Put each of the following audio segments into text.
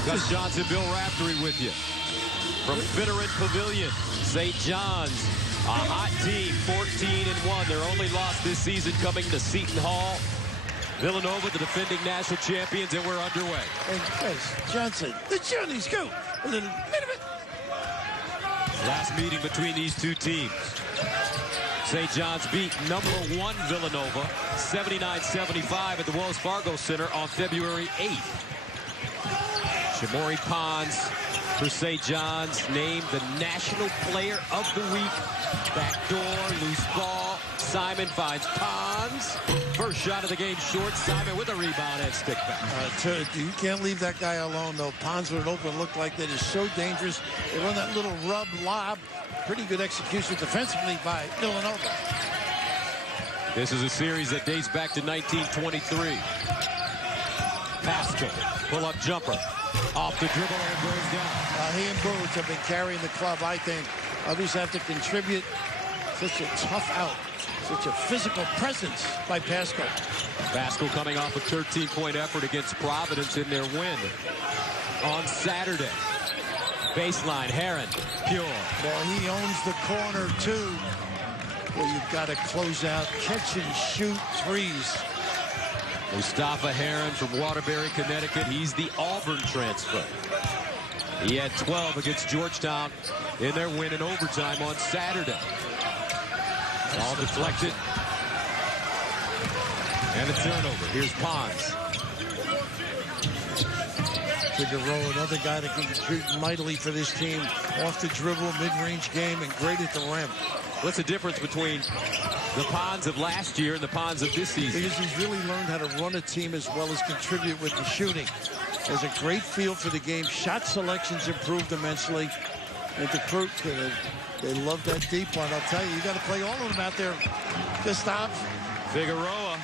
Gus Johnson, Bill Raftery with you. From Veteran Pavilion, St. John's, a hot team, 14-1. Their only loss this season coming to Seton Hall. Villanova, the defending national champions, and we're underway. And Gus Johnson, the Johnnies go. A little bit. Last meeting between these two teams. St. John's beat #1 Villanova 79-75 at the Wells Fargo Center on February 8th. Shamori Pons for St. John's named the National Player of the Week. Backdoor, loose ball. Simon finds Pons. First shot of the game short. Simon with a rebound and stick back. You can't leave that guy alone, though. Pons with an open look like that is so dangerous. They run that little rub lob. Pretty good execution defensively by Villanova. This is a series that dates back to 1923. Pascal, pull-up jumper. Off the dribble and goes down. He and Boots have been carrying the club, I think. Others have to contribute. Such a tough out. Such a physical presence by Pascal. Pascal coming off a 13-point effort against Providence in their win on Saturday. Baseline, Heron, pure. Well, he owns the corner, too. Well, you've got to close out, catch and shoot threes. Mustafa Heron from Waterbury, Connecticut. He's the Auburn transfer. He had 12 against Georgetown in their win in overtime on Saturday. All deflected. And a turnover. Here's Pons. Figueroa, another guy that can contribute mightily for this team. Off the dribble, mid-range game, and great at the rim. What's the difference between the Pons of last year and the Pons of this season? Because he's really learned how to run a team as well as contribute with the shooting. Has a great feel for the game. Shot selection's improved immensely. And the crew, they love that deep one. I'll tell you, you got to play all of them out there. Gustav. Figueroa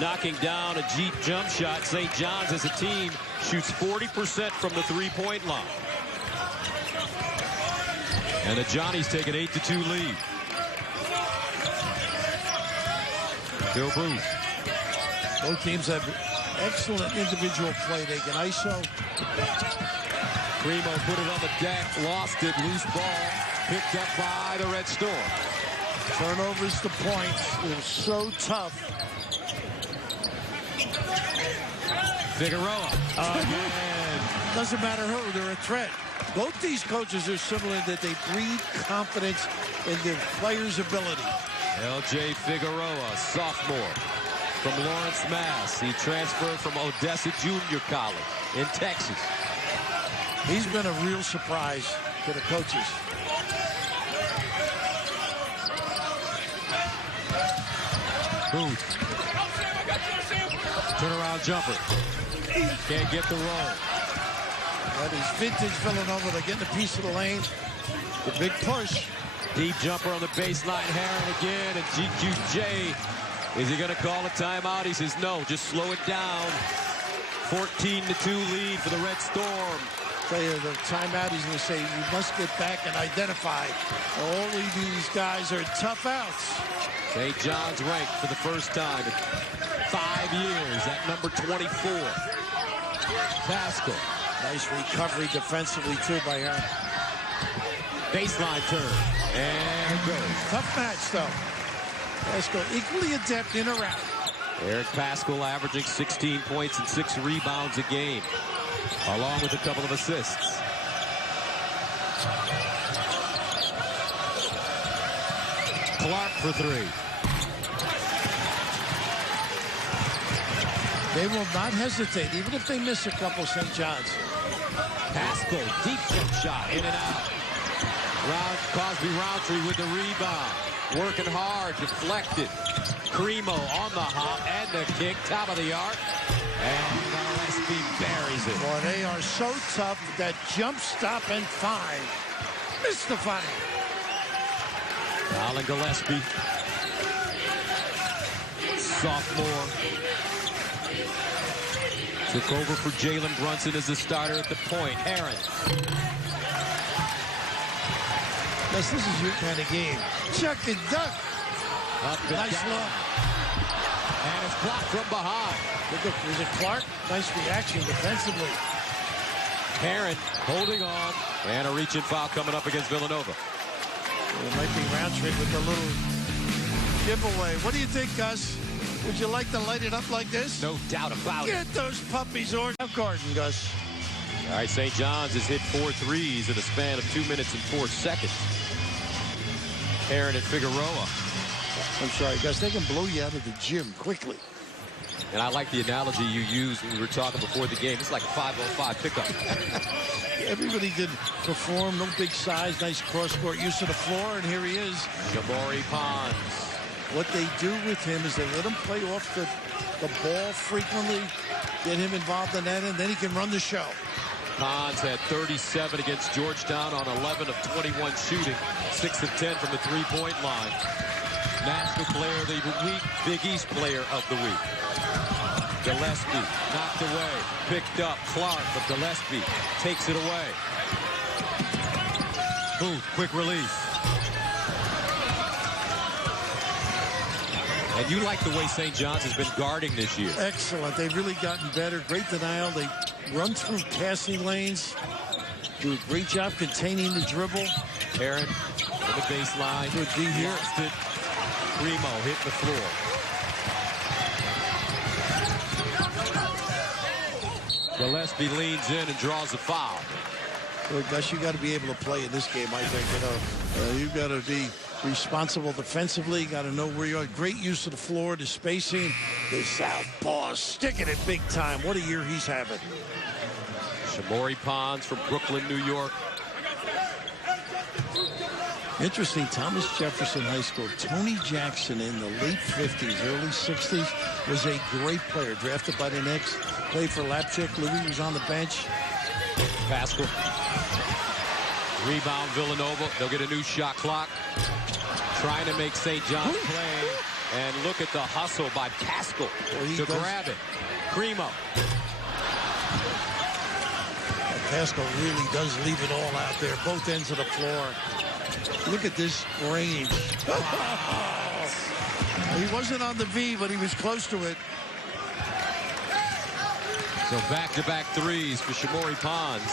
knocking down a Jeep jump shot. St. John's as a team shoots 40% from the three-point line. And the Johnnies take an 8-2 lead. Bill Booth. Both teams have excellent individual play. They can ISO. Primo put it on the deck, lost it, loose ball, picked up by the Red Storm. Turnovers to points. It was so tough. Figueroa again. Doesn't matter who, they're a threat. Both these coaches are similar that they breed confidence in their players' ability. L.J. Figueroa, sophomore from Lawrence, Mass. He transferred from Odessa Junior College in Texas. He's been a real surprise to the coaches. Booth. Turnaround jumper. Can't get the roll. That is vintage Villanova. They're getting a piece of the lane. The big push. Deep jumper on the baseline. Heron again. And GQJ. Is he going to call a timeout? He says no. Just slow it down. 14-2 lead for the Red Storm. Tell you the timeout, he's going to say, you must get back and identify. All of these guys are tough outs. St. John's ranked for the first time in 5 years at number 24. Pascal. Nice recovery defensively, too, by Heron. Baseline turn. And it goes. Tough match, though. Pascal equally adept in or out. Eric Pascal averaging 16 points and 6 rebounds a game, along with a couple of assists. Clark for 3. They will not hesitate, even if they miss a couple, St. John's. Pascal, deep jump shot, in and out. Cosby Roundtree with the rebound. Working hard, deflected. Primo on the hop and the kick, top of the arc. And Gillespie buries it. Boy, they are so tough. That jump, stop, and find. Mystifying. Alan Gillespie, sophomore. Took over for Jalen Brunson as the starter at the point. Heron. This is your kind of game. Chuck and duck. Up and nice down. look. And it's blocked from behind. Look, is it Clark? Nice reaction defensively. Herron holding on. And a reach-in foul coming up against Villanova. It might be Roundtree with the little giveaway. What do you think, Gus? Would you like to light it up like this? No doubt about it. Get those puppies orange. Garden, Gus. All right, St. John's has hit 4 threes in a span of 2 minutes and 4 seconds. Herron and Figueroa. I'm sorry, Gus. They can blow you out of the gym quickly. And I like the analogy you used when we were talking before the game. It's like a 5-on-5 pickup. Everybody did perform. No big size. Nice cross-court use of the floor. And here he is. Shamori Pons. What they do with him is they let him play off the ball frequently, get him involved in that, and then he can run the show. Pons had 37 against Georgetown on 11 of 21 shooting, 6 of 10 from the three-point line. National Player of the Week, Big East Player of the Week. Gillespie knocked away, picked up Clark, but Gillespie takes it away. Booth, quick release. And you like the way St. John's has been guarding this year. Excellent. They've really gotten better. Great denial. They run through passing lanes. Do a great job containing the dribble. Herron on the baseline. Good D here. Lost it. Primo hit the floor. Gillespie leans in and draws a foul. Well, Gus, you got to be able to play in this game, I think. You've got to be responsible defensively. You got to know where you are. Great use of the floor, the spacing. The southpaw sticking it big time. What a year he's having. Shamori Pons from Brooklyn, New York. Interesting, Thomas Jefferson High School. Tony Jackson in the late 50s, early 60s was a great player. Drafted by the Knicks. Played for Lapchick. Louis was on the bench. Pascal. Rebound Villanova. They'll get a new shot clock. Trying to make St. John's play. And look at the hustle by Pascal to grab it. Primo. Pascal really does leave it all out there. Both ends of the floor. Look at this range. He wasn't on the V, but he was close to it. So back-to-back threes for Shamori Pons.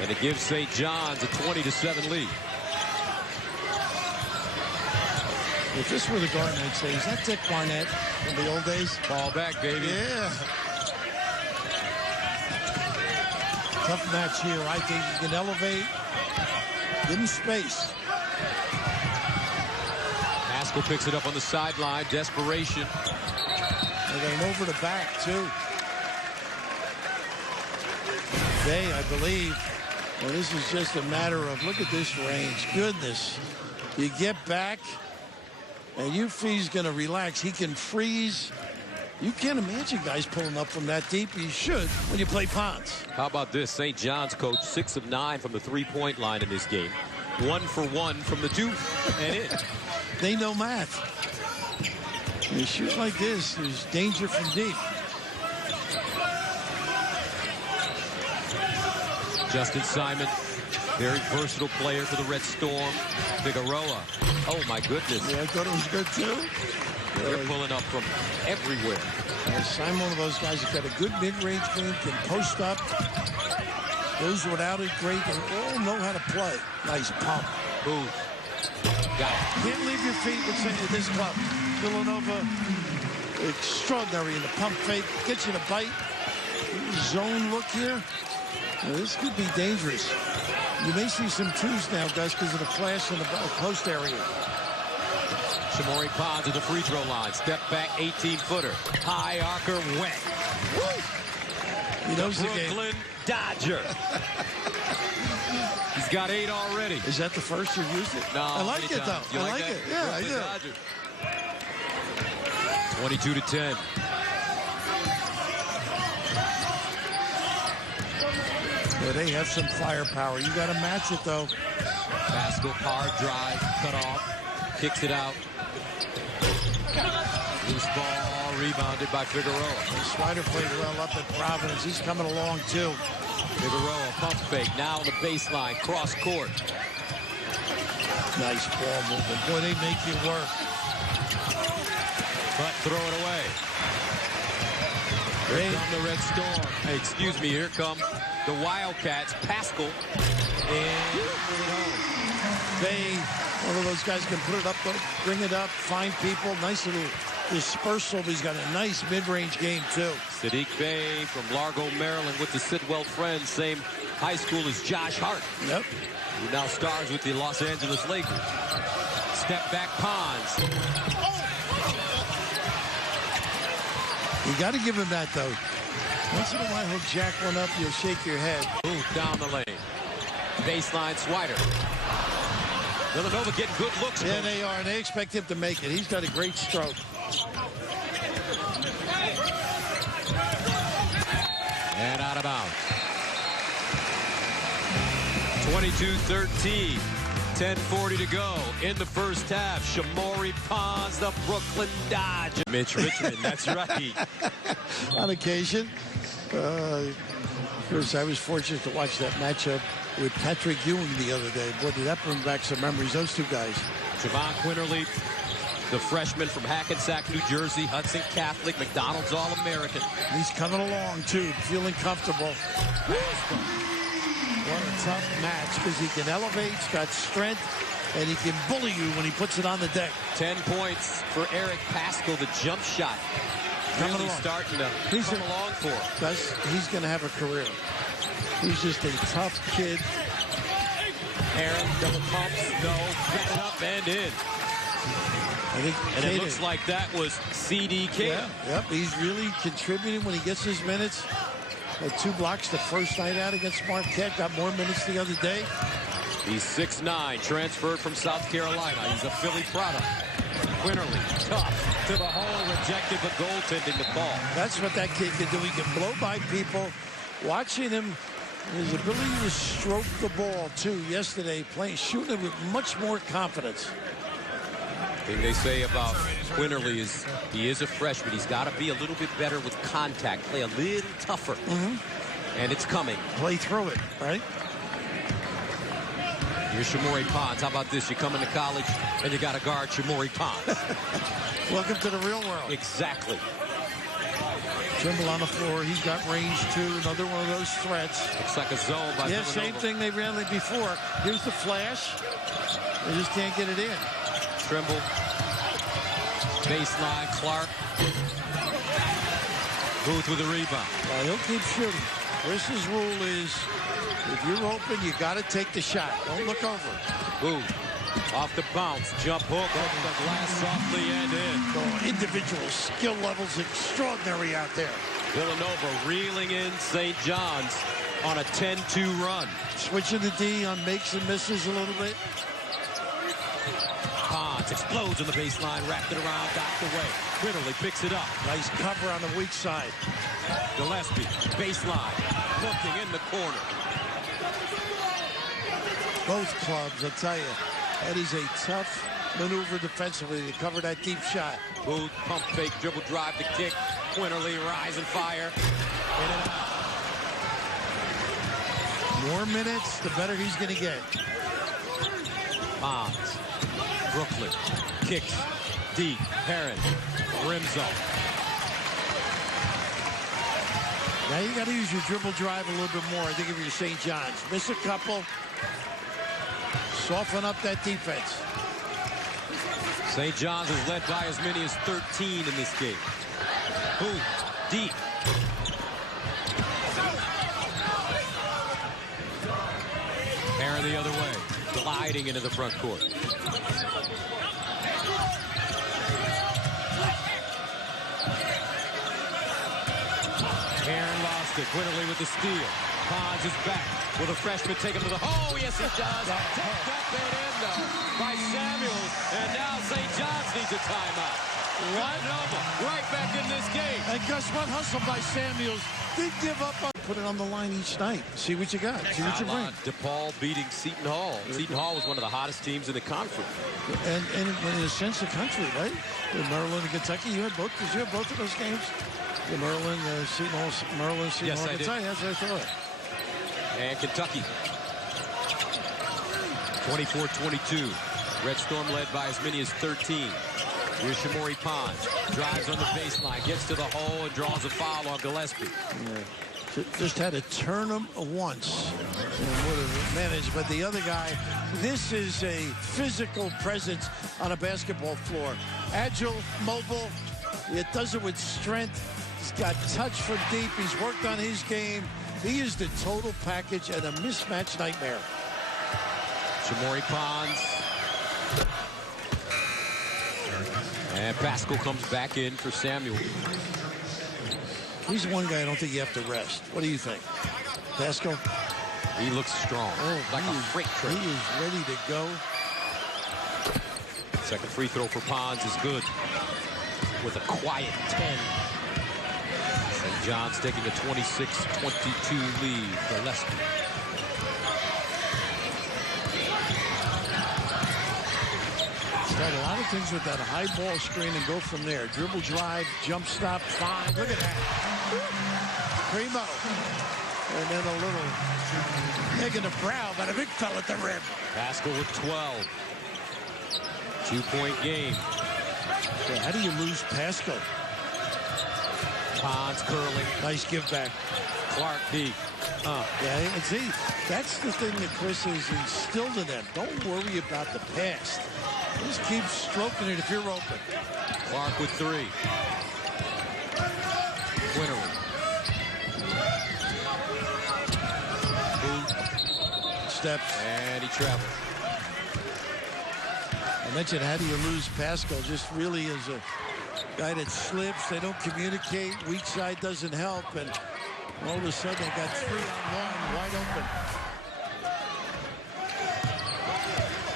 And it gives St. John's a 20-7 lead. If this were the Garden, I'd say, is that Dick Barnett from the old days? Ball back, baby. Yeah. Tough match here. I think he can elevate. Give him space. Pascal picks it up on the sideline. Desperation. They're going over the back, too. They, I believe. And this is just a matter of, look at this range. Goodness. You get back, and Euphee's going to relax. He can freeze. You can't imagine guys pulling up from that deep. You should when you play Pons. How about this? St. John's coach 6 of 9 from the three-point line in this game. 1 for 1 from the 2 and in. They know math. When you shoot like this, there's danger from deep. Justin Simon, very versatile player for the Red Storm. Figueroa. Oh, my goodness. Yeah, I thought it was good, too. They're pulling up from everywhere. Simon, one of those guys that's got a good mid-range game, can post up, goes without it great, and all know how to play. Nice pump. Booth. Got it. Can't leave your feet with this club. Villanova, extraordinary in the pump fake. Gets you to bite. Zone look here. Now, this could be dangerous. You may see some twos now, guys, because of the flash in the post area. Shamori Pons at the free throw line. Step back, 18-footer. High arcer, wet. Woo! He knows the game. Brooklyn Dodger. He's got 8 already. Is that the first you've used it? No. I like it, though. You I like it. Yeah, I do. Dodger. 22-10. Yeah, they have some firepower. You got to match it, though. Pascal, hard drive, cut off, kicks it out. Loose ball, rebounded by Figueroa. Snyder played well up at Providence. He's coming along, too. Figueroa, pump fake, now on the baseline, cross court. Nice ball movement. Boy, they make you work. But throw it away. Here come the Red Storm. Hey, excuse me, here come the Wildcats. Pascal. And put it home. Bay, one of those guys can put it up, bring it up, find people. Nice little dispersal. He's got a nice mid-range game, too. Sadiq Bey from Largo, Maryland, with the Sidwell Friends. Same high school as Josh Hart. Yep. Who now stars with the Los Angeles Lakers. Step back, Pons. You got to give him that, though. Once in a while, he'll jack one up. You'll shake your head. Ooh, down the lane. Baseline, Swider. Villanova getting good looks. Yeah, they are. And they expect him to make it. He's got a great stroke. And out of bounds. 22-13. 10:40 to go in the first half. Shamori Pons, the Brooklyn Dodgers. Mitch Richmond, that's right. On occasion. Of course, I was fortunate to watch that matchup with Patrick Ewing the other day. Boy, did that bring back some memories, those two guys. Javon Quinterly, the freshman from Hackensack, New Jersey, Hudson Catholic, McDonald's All-American. He's coming along, too, feeling comfortable. What a tough match, because he can elevate, he's got strength, and he can bully you when he puts it on the deck. 10 points for Eric Pascal, the jump shot. Really starting to come along for him. He's going to have a career. He's just a tough kid. Aaron, double pumps, no, got it up and in. And it looks like that was CDK. Yeah, yep, he's really contributing when he gets his minutes. Had 2 blocks the first night out against Marquette. Got more minutes the other day. He's 6'9", transferred from South Carolina. He's a Philly product. Quinterly, tough, to the hole, rejected the goaltending the call. That's what that kid can do. He can blow by people. Watching him, his ability to stroke the ball, too, yesterday, shooting it with much more confidence. The thing they say about Quinterly is he is a freshman. He's got to be a little bit better with contact, play a little tougher. And it's coming. Play through it, right? Here's Shamori Pons. How about this? You come into college and you got to guard Shamori Pons. Welcome to the real world. Exactly. Trimble on the floor. He's got range, too. Another one of those threats. Looks like a zone by Villanova. Same thing they ran before. Here's the flash. They just can't get it in. Trimble. Baseline, Clark. Booth with a rebound. He'll keep shooting. Chris's rule is, if you're open, you got to take the shot. Don't look over. Booth. Off the bounce. Jump hook. Off the glass softly and in. Oh, individual skill levels extraordinary out there. Villanova reeling in St. John's on a 10-2 run. Switching the D on makes and misses a little bit. Pons explodes on the baseline, wrapped it around, docked away. Quinterly picks it up. Nice cover on the weak side. Gillespie, baseline, looking in the corner. Both clubs, I'll tell you, that is a tough maneuver defensively to cover that deep shot. Booth, pump fake, dribble drive to kick. Quinterly, rise and fire. In and out. More minutes, the better he's going to get. Pons. Brooklyn kicks deep. Perrin, rim zone. Now you got to use your dribble drive a little bit more. I think if you're St. John's, miss a couple, soften up that defense. St. John's is led by as many as 13 in this game. Boom, deep. Perrin the other way, gliding into the front court. Perrin lost it. Quinterly with the steal. Pons is back. Will the freshman take him to the... Oh, yes, he does. Tipped up and in, though, by Samuels. And now St. John's needs a timeout. Right back in this game. And guess what? Hustle by Samuels. Didn't give up on... Put it on the line each night. See what you got. See what you bring. DePaul beating Seton Hall. Seton Hall was one of the hottest teams in the conference. And in a sense, the country, right? Maryland and Kentucky. You had both. Did you have both of those games? The Maryland, Seton Hall, Maryland, Seton Hall, Kentucky. That's what I thought. And Kentucky. 24-22. Red Storm led by as many as 13. Here's Shamori Pons. Drives on the baseline. Gets to the hole and draws a foul on Gillespie. Yeah. Just had to turn him once and would have managed. But the other guy, this is a physical presence on a basketball floor. Agile, mobile, it does it with strength. He's got touch from deep. He's worked on his game. He is the total package and a mismatch nightmare. Shamorie Ponds. And Pascal comes back in for Samuel. He's one guy I don't think you have to rest. What do you think? Pascal? He looks strong. Like a freight train. He is ready to go. Second free throw for Ponds is good. With a quiet 10. St. John's taking a 26-22 lead for Leicester. Start a lot of things with that high ball screen and go from there. Dribble drive, jump stop, fine. Look at that. Primo. And then a little negative brow, but a big fella at the rim. Pascal with 12. 2-point game. So how do you lose Pascal? Ponds curling. Nice give back. Clark deep. Yeah, and see, that's the thing that Chris has instilled in them. Don't worry about the past. Just keep stroking it if you're open. Clark with 3. Quinterly. Steps. And he travels. I mentioned how do you lose Pascal? Just really as a guy that slips. They don't communicate. Weak side doesn't help. And all of a sudden they got 3-on-1 wide open.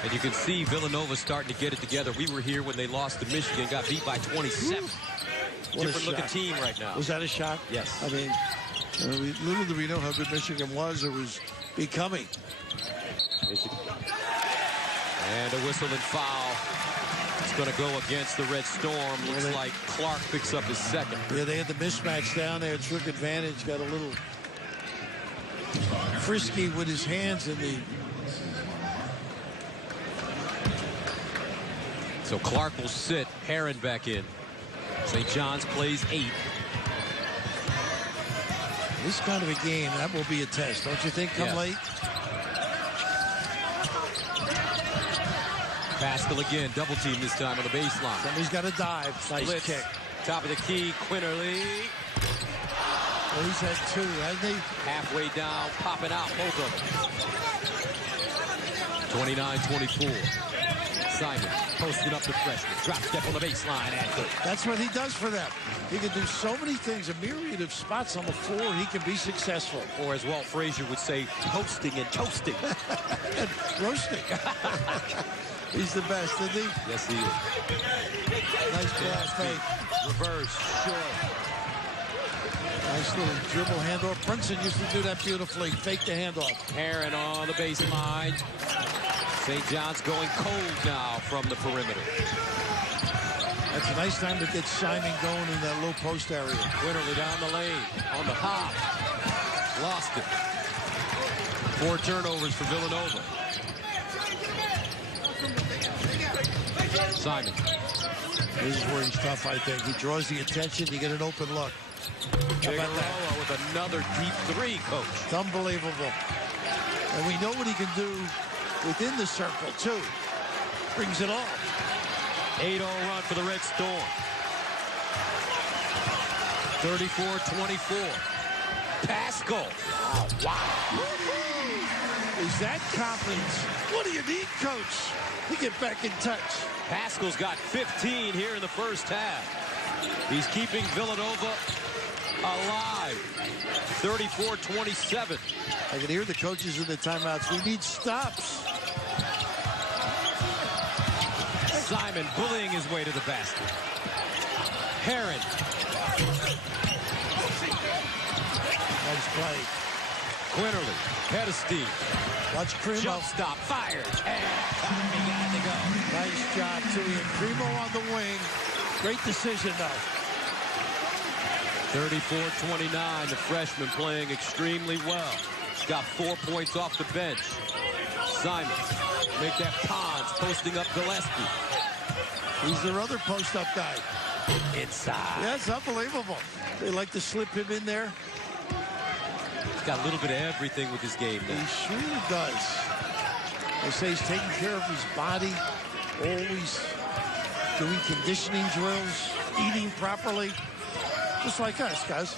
And you can see Villanova starting to get it together. We were here when they lost to Michigan, got beat by 27. Different looking team right now. Was that a shock? Yes. I mean, little do we know how good Michigan was or was becoming. And a whistle and foul. It's going to go against the Red Storm. Looks like Clark picks up his second. Yeah, they had the mismatch down there. Took advantage. Got a little frisky with his hands in the... So Clark will sit. Herron back in. St. John's plays 8. This kind of a game, that will be a test, don't you think, come late? Pascal again, double team this time on the baseline. Somebody's got to dive. Nice Blitz. kick. Top of the key, Quinterly. Well, he's had 2, hasn't he? Halfway down, popping out, both of them. 29-24. Simon posting up the freshman. Drop step on the baseline and good. That's what he does for them. He can do so many things, a myriad of spots on the floor. He can be successful. Or as Walt Frazier would say, toasting and toasting. And roasting. He's the best, isn't he? Yes, he is. Nice pass, fake. Reverse, short. Nice little dribble handoff. Brunson used to do that beautifully. Fake the handoff. Herron on the baseline. St. John's going cold now from the perimeter. That's a nice time to get Simon going in that low post area. Quinterly down the lane on the hop. Lost it. 4 turnovers for Villanova. Simon. This is where he's tough, I think. He draws the attention. You get an open look. How about that? With another deep 3, coach. It's unbelievable. And we know what he can do within the circle, too. Brings it on. 8-0 run for the Red Storm. 34-24. Pascal. Oh, wow. Is that confidence? What do you need, coach, to get back in touch? Pascal's got 15 here in the first half. He's keeping Villanova alive. 34-27. I can hear the coaches in the timeouts. We need stops. Simon bullying his way to the basket. Herron. Nice play. Quinterly. Head of steam. Watch Primo. Jump stop. Fired. And he got to go. Nice job, too. And Primo on the wing. Great decision, though. 34-29. The freshman playing extremely well. He's got 4 points off the bench. Simon. Make that Ponds posting up Gillespie. He's their other post-up guy. Inside. Yeah, it's unbelievable. They like to slip him in there. He's got a little bit of everything with his game now. He sure does. They say he's taking care of his body, always doing conditioning drills, eating properly, just like us, guys.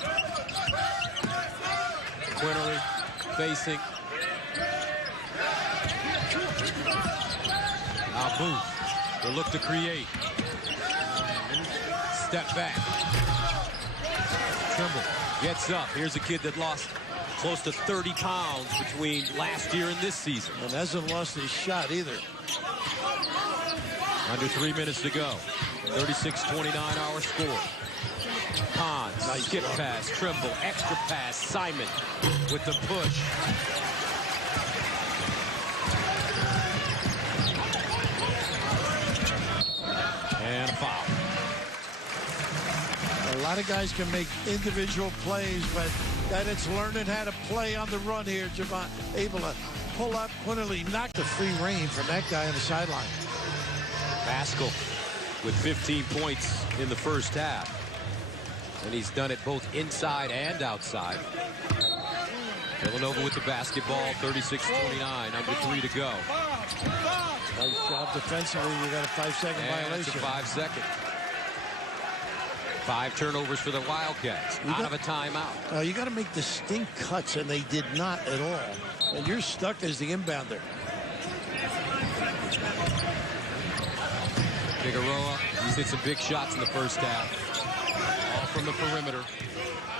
Quinterly facing. Now Booth will look to create. Step back. Trimble gets up. Here's a kid that lost close to 30 pounds between last year and this season. And hasn't lost his shot either. Under 3 minutes to go. 36-29 our score. Pons, nice skip pass, Trimble, extra pass, Simon with the push. And a foul. A lot of guys can make individual plays, but that it's learning how to play on the run here. Javon able to pull up, Quinterly knocked the free rein from that guy on the sideline. Pascal with 15 points in the first half. And he's done it both inside and outside. Villanova with the basketball, 36-29, under 3 to go. Nice job defensively. You got a 5-second violation. It's a 5-second. 5 turnovers for the Wildcats. Out of a timeout. You got to make distinct cuts, and they did not at all. And you're stuck as the inbounder. Figueroa, he's hit some big shots in the first half. All from the perimeter.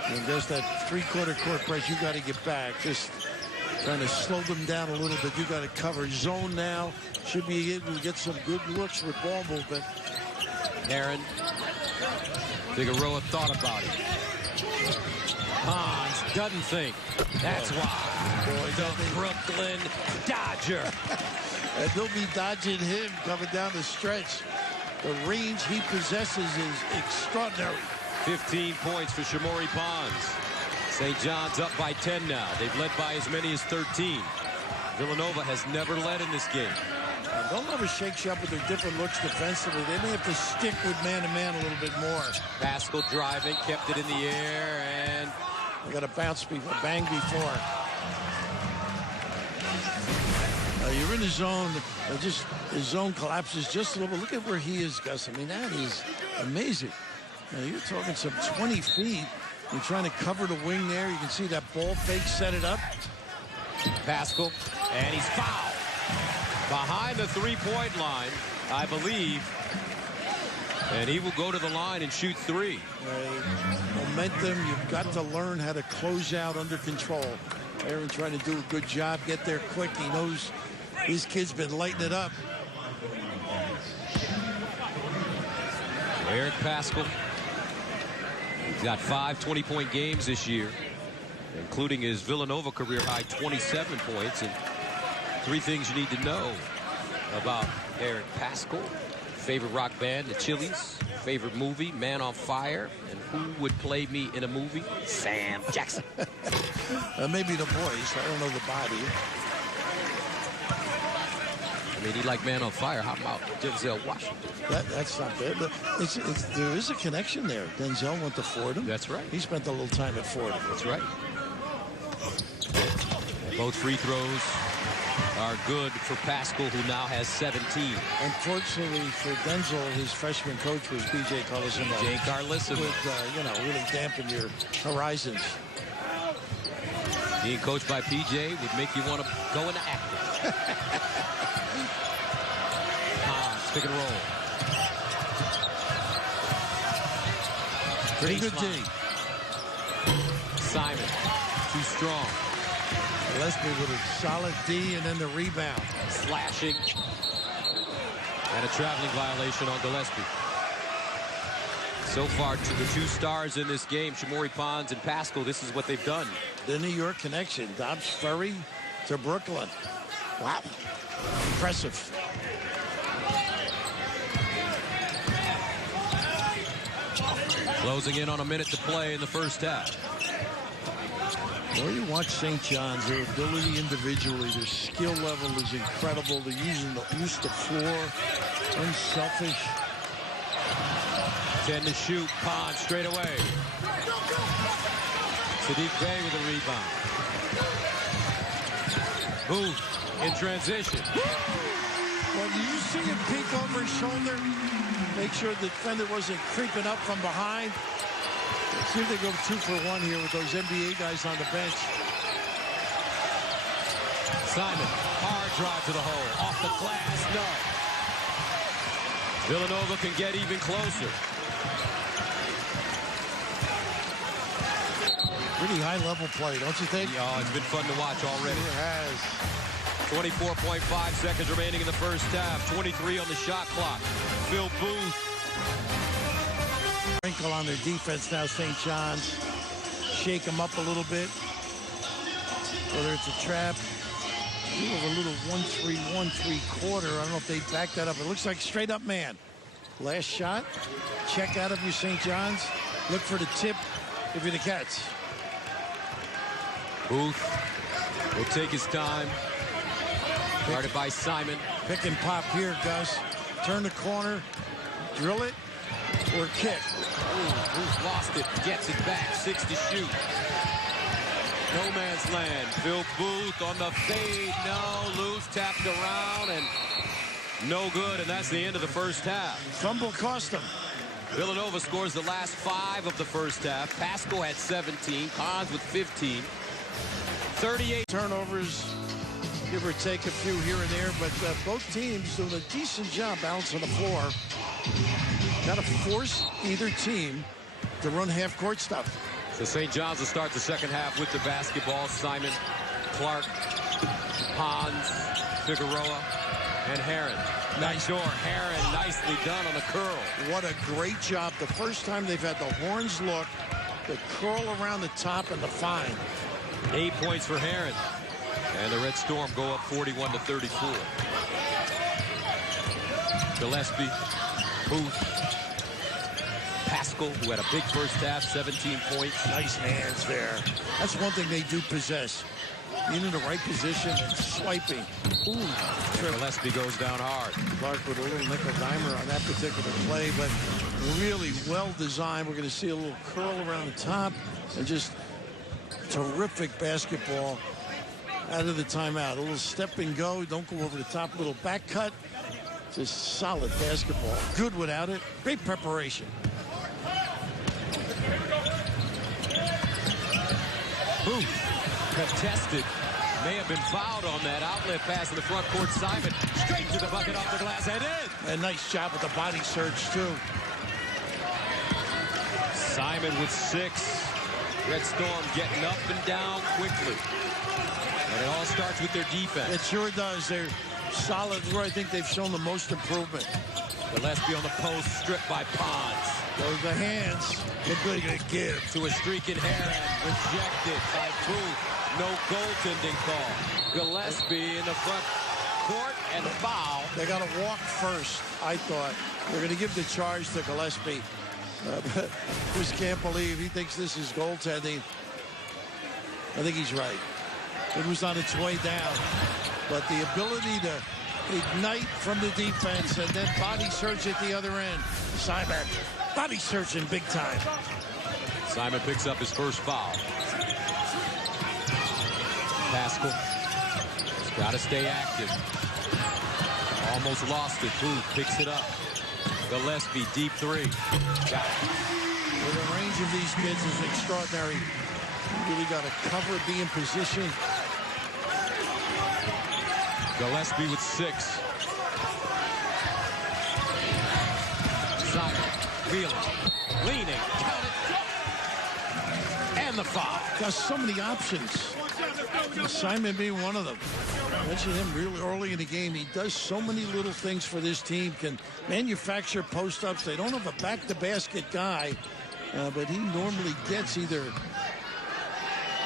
And there's that three-quarter court press. You got to get back. Just trying to slow them down a little bit. You got to cover zone now. Should be able to get some good looks with ball movement. Aaron. Figueroa thought about it. Pons doesn't think. That's why. Boy, the Brooklyn Dodger. And they'll be dodging him coming down the stretch. The range he possesses is extraordinary. 15 points for Shamorie Pons. St. John's up by 10 now. They've led by as many as 13. Villanova has never led in this game. And Villanova shakes you up with their different looks defensively. They may have to stick with man-to-man a little bit more. Pascal driving, kept it in the air, and they got a bounce before, bang before. You're in the zone. Just the zone collapses just a little bit. Look at where he is, Gus. I mean, that is amazing. Now, you're talking some 20 feet. You're trying to cover the wing there. You can see that ball fake set it up. Pascal, and he's fouled. Behind the three-point line, I believe. And he will go to the line and shoot 3. Momentum, you've got to learn how to close out under control. Aaron trying to do a good job, get there quick. He knows these kids been lighting it up. Eric Pascal. He's got 5 20-point games this year, including his Villanova career-high 27 points. And 3 things you need to know about Eric Pascal. Favorite rock band, the Chili's. Favorite movie, Man on Fire. And who would play me in a movie? Sam Jackson. Maybe the voice. I don't know the body. I mean, he like Man on Fire. How about Denzel Washington? That's not bad, but there is a connection there. Denzel went to Fordham. That's right. He spent a little time at Fordham. That's right. Both free throws are good for Pascal, who now has 17. Unfortunately for Denzel, his freshman coach was B.J. Carlissimo. B.J. Carlissimo. Would, really dampen your horizons. Being coached by P.J. would make you want to go into acting. Pick and roll. Pretty good D. Simon, too strong. Gillespie with a solid D and then the rebound. Slashing. And a traveling violation on Gillespie. So far to the 2 stars in this game, Shamorie Pons and Pascal, this is what they've done. The New York connection. Dobbs Ferry to Brooklyn. Wow. Impressive. Closing in on a minute to play in the first half. Well, you watch St. John's, their ability individually, their skill level is incredible. They're use the floor, unselfish. 10 to shoot. Pond straight away. Sadiq Bey with a rebound. Booth in transition. Well, did you see him peek over his shoulder? Make sure the defender wasn't creeping up from behind. Let's see if they go 2 for 1 here with those NBA guys on the bench. Simon, hard drive to the hole. Off the glass, no. Villanova can get even closer. Pretty high-level play, don't you think? Yeah, it's been fun to watch already. It has. 24.5 seconds remaining in the first half. 23 on the shot clock. Phil Booth. Wrinkle on their defense now, St. John's. Shake them up a little bit. Whether it's a trap. A little 1-3, 1-3/4. I don't know if they back that up. It looks like straight up man. Last shot. Check out of you, St. John's. Look for the tip if you're the Cats. Booth will take his time. Guarded by Simon. Pick and pop here, Gus. Turn the corner. Drill it or kick. Ooh, Booth lost it. Gets it back. 6 to shoot. No man's land. Phil Booth on the fade. No. Loose. Tapped around and no good. And that's the end of the first half. Fumble cost them. Villanova scores the last 5 of the first half. Pasco had 17. Pons with 15. 38 turnovers. Give or take a few here and there, but both teams doing a decent job balancing the floor. Got to force either team to run half-court stuff. So St. John's will start the second half with the basketball. Simon, Clark, Pons, Figueroa, and Herron. Nice door. Herron nicely done on the curl. What a great job. The first time they've had the horns look, the curl around the top and the find. 8 points for Herron. And the Red Storm go up 41 to 34. Gillespie, Booth, Pascal, who had a big first half, 17 points. Nice hands there. That's one thing they do possess. Being in the right position and swiping. Ooh, Gillespie goes down hard. Clark with a little nickel dimer on that particular play, but really well designed. We're going to see a little curl around the top and just terrific basketball out of the timeout. A little step and go. Don't go over the top. A little back cut. Just solid basketball. Good without it. Great preparation. Booth contested. May have been fouled on that outlet pass in the front court. Simon straight to the bucket off the glass and in. A nice job with the body search too. Simon with 6. Red Storm getting up and down quickly. And it all starts with their defense. It sure does. They're solid. Where I think they've shown the most improvement. Gillespie on the post, stripped by Pons. Those the hands. Look good to give. To a streaking Herron. Rejected by Booth. No goaltending call. Gillespie in the front court and foul. They got to walk first, I thought. They're going to give the charge to Gillespie. But just can't believe he thinks this is goaltending. I think he's right. It was on its way down. But the ability to ignite from the defense and then body search at the other end. Simon, body searching big time. Simon picks up his first foul. Pascal has got to stay active. Almost lost it. Booth picks it up. Gillespie, deep 3. Got it. Well, the range of these kids is extraordinary. You really got to cover, be in position. Gillespie with 6. Simon, wheeling, leaning, count it, and the foul. Got so many options. Simon being one of them. I mentioned him really early in the game. He does so many little things for this team. Can manufacture post-ups. They don't have a back-to-basket guy, but he normally gets either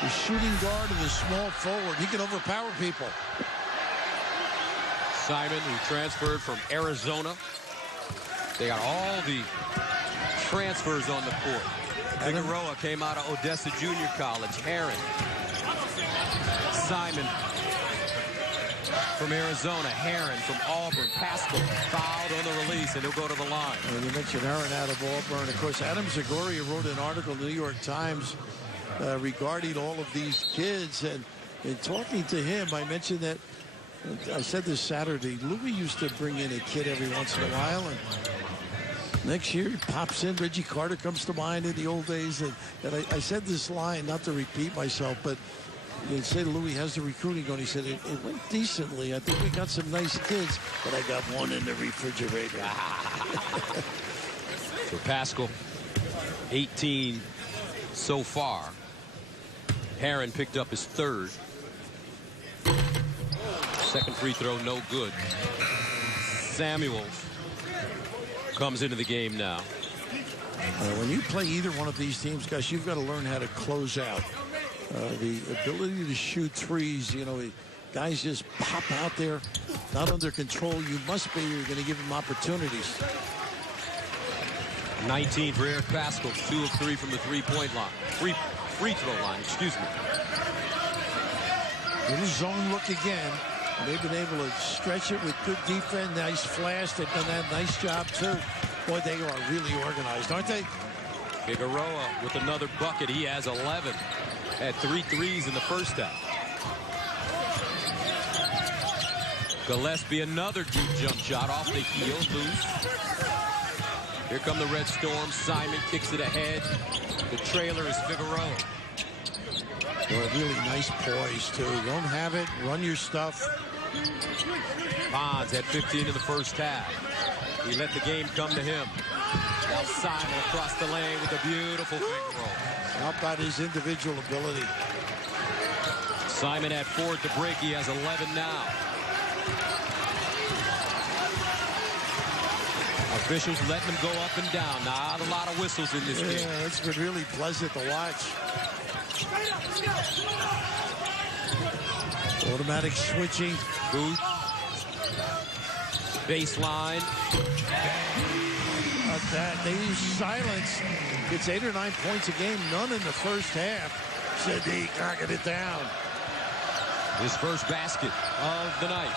the shooting guard or the small forward. He can overpower people. Simon, who transferred from Arizona. They got all the transfers on the court. Figueroa came out of Odessa Junior College. Herron. Simon from Arizona. Herron from Auburn. Pascal fouled on the release, and he'll go to the line. And you mentioned Herron out of Auburn. Of course, Adam Zagoria wrote an article in the New York Times regarding all of these kids. And In talking to him, I mentioned that, I said this Saturday, Louis used to bring in a kid every once in a while, and next year he pops in. Reggie Carter comes to mind in the old days. And I said this line, not to repeat myself, but you say Louis has the recruiting going. He said, it went decently. I think we got some nice kids, but I got one in the refrigerator. For Pascal, 18 so far. Herron picked up his third. Second free throw, no good. Samuels comes into the game now. When you play either one of these teams, guys, you've got to learn how to close out. The ability to shoot threes, you know, guys just pop out there, not under control. You must be, you're going to give them opportunities. 19 for Eric Pascal, 2 of 3 from the three-point line. Free throw line, excuse me. Little zone look again. They've been able to stretch it with good defense. Nice flash. They've done that nice job, too. Boy, they are really organized, aren't they? Figueroa with another bucket. He has 11. Had 3 threes in the first half. Gillespie, another deep jump shot off the heel. Loose. Here come the Red Storm. Simon kicks it ahead. The trailer is Figueroa. Boy, really nice poise, too. Don't have it. Run your stuff. Bonds had 15 in the first half. He let the game come to him. Now Simon across the lane with a beautiful finger roll. How about his individual ability? Simon had 4 at the break. He has 11 now. Officials letting him go up and down. Not a lot of whistles in this game. Yeah, it's been really pleasant to watch. Automatic switching. Booth. Baseline. That they use silence. It's 8 or 9 points a game. None in the first half. Sadiq knocking it down. His first basket of the night.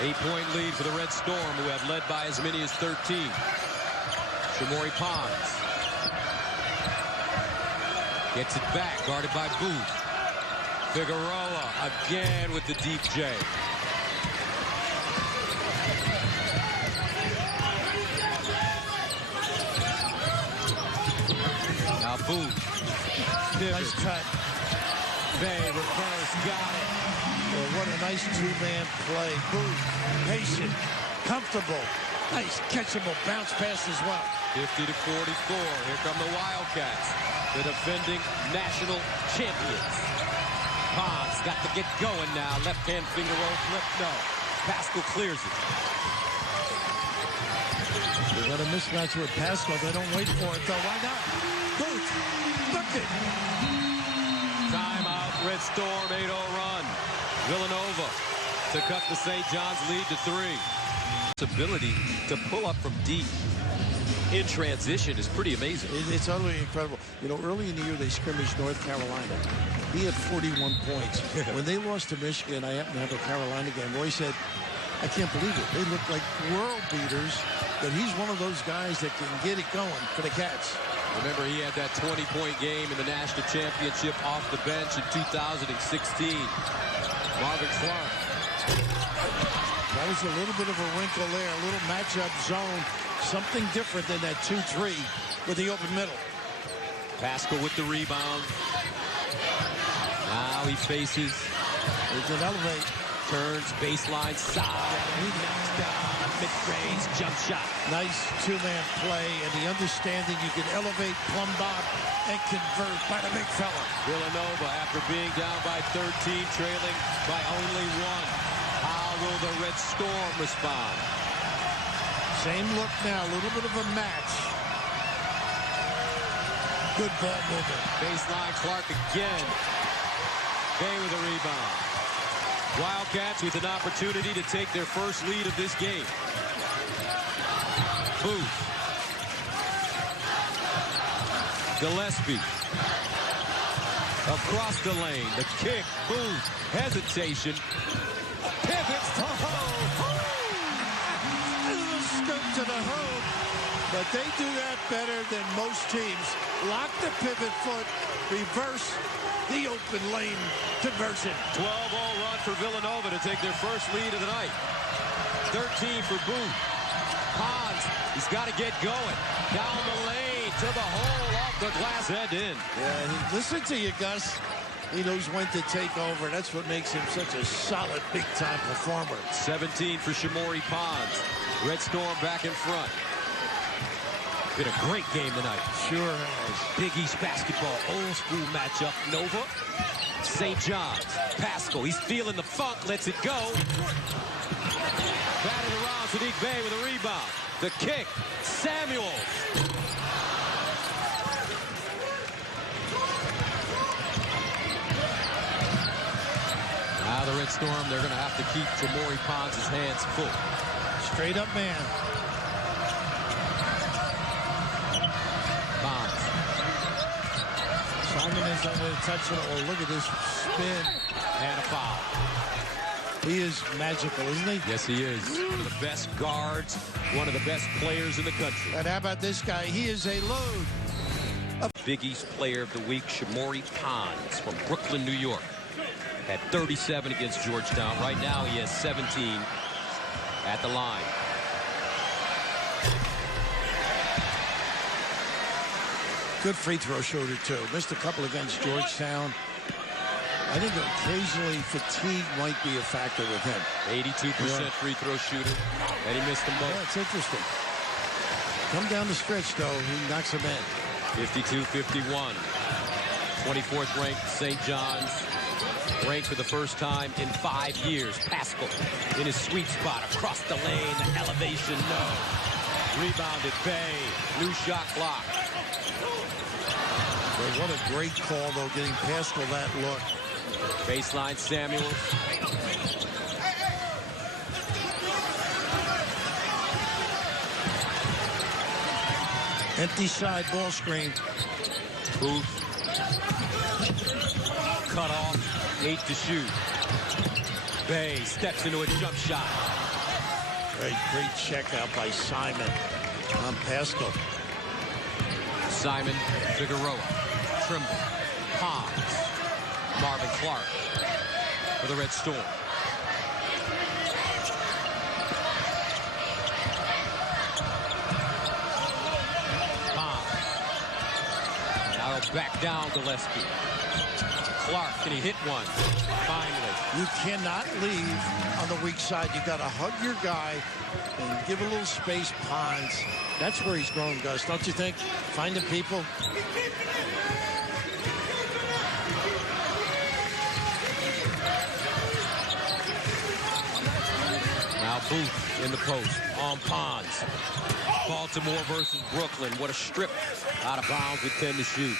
8-point lead for the Red Storm, who have led by as many as 13. Shamori Pons gets it back, guarded by Booth. Figueroa again with the deep J. Now Booth. Nice cut. Bay reverse, got it. Well, what a nice two-man play. Booth, patient, comfortable. Nice catchable bounce pass as well. 50 to 44. Here come the Wildcats, the defending national champions. Pons got to get going now. Left-hand finger roll flip, no. Pascal clears it. They got a mismatch with Pascal. They don't wait for it, though. Why not? Booth, look it. Timeout, Red Storm, 8-0 run. Villanova to cut the St. John's lead to 3. His ability to pull up from deep in transition is pretty amazing. It's utterly incredible. You know, early in the year, they scrimmaged North Carolina. He had 41 points. When they lost to Michigan, I happened to have a Carolina game. Roy said, I can't believe it. They look like world beaters, but he's one of those guys that can get it going for the Cats. Remember, he had that 20-point game in the national championship off the bench in 2016. Marvin Clark. That was a little bit of a wrinkle there, a little matchup zone. Something different than that 2-3 with the open middle. Pascal with the rebound. Now he faces. He can elevate. Turns, baseline, side. He knocks down mid-range jump shot. Nice two-man play, and the understanding you can elevate, plumb bob, and convert by the big fella. Villanova, after being down by 13, trailing by only 1. How will the Red Storm respond? Same look now, a little bit of a match. Good ball movement. Baseline, Clark again. Bay with a rebound. Wildcats with an opportunity to take their first lead of this game. Booth. Gillespie. Across the lane. The kick. Booth. Hesitation. Pivots to Scoop to the hoop. But they do that better than most teams. Lock the pivot foot, reverse the open lane conversion. 12-0 run for Villanova to take their first lead of the night. 13 for Booth. Pons, he's got to get going. Down the lane to the hole, off the glass, and in. Yeah, listen to you, Gus. He knows when to take over. That's what makes him such a solid, big-time performer. 17 for Shamori Pons. Red Storm back in front. Been a great game tonight. Sure has. Big East basketball, old school matchup. Nova, St. John's. Pascal, he's feeling the funk, lets it go. Batted around, Sadiq Bey with a rebound. The kick, Samuels. Now the Red Storm, they're going to have to keep Shamori Pons' hands full. Straight up man. Pons. Simon is under the touch. Oh, look at this spin. And a foul. He is magical, isn't he? Yes, he is. One of the best guards, one of the best players in the country. And how about this guy? He is a load. Big East Player of the Week, Shamori Pons from Brooklyn, New York. Had 37 against Georgetown. Right now, he has 17 at the line. Good free throw shooter, too. Missed a couple against Georgetown. I think occasionally fatigue might be a factor with him. 82% free throw shooter, and he missed them both. Yeah, it's interesting. Come down the stretch, though. He knocks them in. 52-51. 24th ranked St. John's. Ranked for the first time in 5 years. Pascal in his sweet spot across the lane. The elevation, no. Rebounded Bay. New shot clock. But what a great call, though, getting Pascal that look. Baseline Samuels. Empty side ball screen. Booth. Cut off. 8 to shoot. Bay steps into a jump shot. Great check out by Simon on Pascal. Simon, Figueroa, Trimble, Pons, Marvin Clark for the Red Storm. Pons. Now back down Gillespie. Clark, can he hit one? Finally. You cannot leave on the weak side. You got to hug your guy and give a little space. Pons. That's where he's growing, Gus, don't you think? Finding people. Now Booth in the post on Pons. Baltimore versus Brooklyn. What a strip out of bounds with 10 to shoot.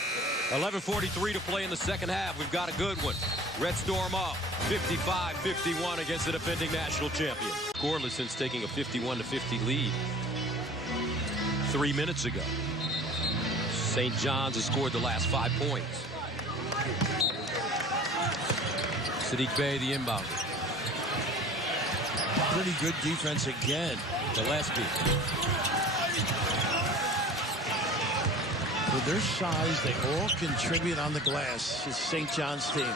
11:43 to play in the second half. We've got a good one. Red Storm up 55-51 against the defending national champion. Scoreless since taking a 51-50 lead 3 minutes ago. St. John's has scored the last 5 points. Sadiq Bey, the inbound. Pretty good defense again. Gillespie. With their size, they all contribute on the glass. It's St. John's team.